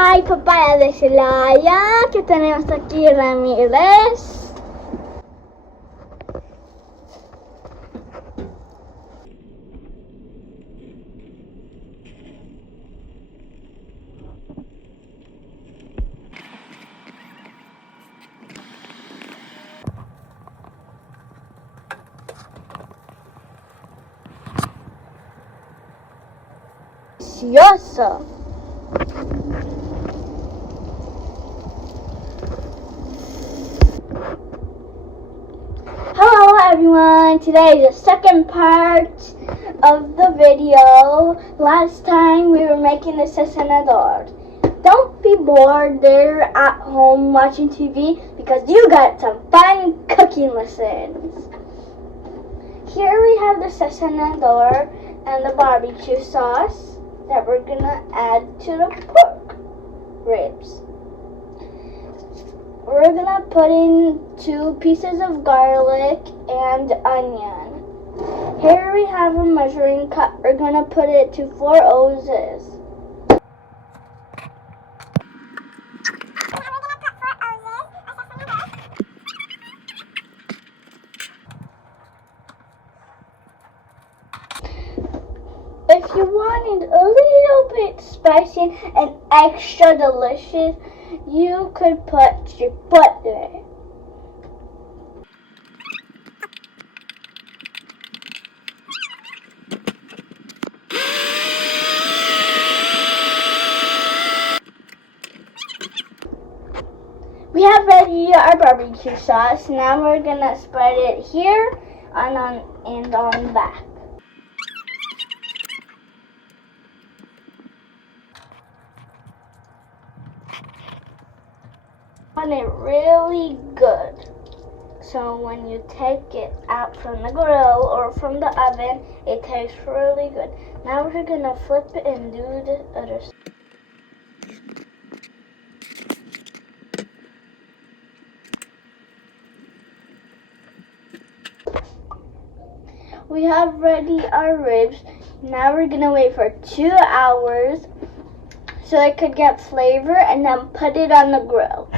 Ay, papaya de Celaya, que tenemos aquí Ramírez. Delicioso. Hello everyone, today is the second part of the video. Last time we were making the sesenador. Don't be bored there at home watching TV because you got some fun cooking lessons. Here we have the sesenador and the barbecue sauce that we're gonna add to the pork ribs. We're gonna put in 2 pieces of garlic and onion. Here we have a measuring cup. We're gonna put it to 4 ounces. If you wanted a little bit spicy and extra delicious, you could put chipotle. We have ready our barbecue sauce. Now we're gonna spread it here and on the back. Want it really good, so when you take it out from the grill or from the oven, it tastes really good. Now we're gonna flip it and do the other side. We have ready our ribs. Now we're gonna wait for 2 hours so it could get flavor and then put it on the grill.